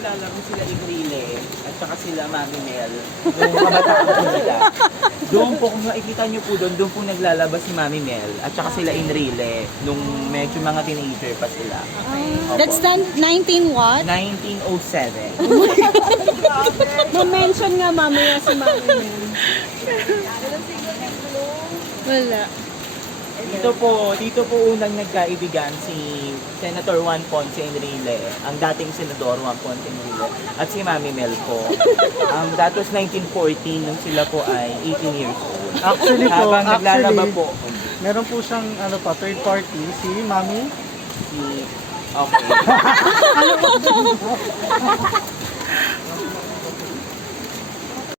naglalaro sila Enrile at saka sila Mami Mel. Nung kabataan po nila. Doon po, kung makikita nyo po doon po naglalabas si Mami Mel at saka sila Enrile nung medyo mga teenager pa sila. Opo. That's the 19 what? 1907. Ma-mention nga mamaya si Mami Mel. Wala. Dito po unang nagkaibigan si Senator Juan Ponce Enrile, ang dating Senador Juan Ponce Enrile, at si Mami Mel po. That was 1914 nung sila po ay 18 years old. Actually po, Habang naglalaba po. meron po siyang third party, si Mami. Okay.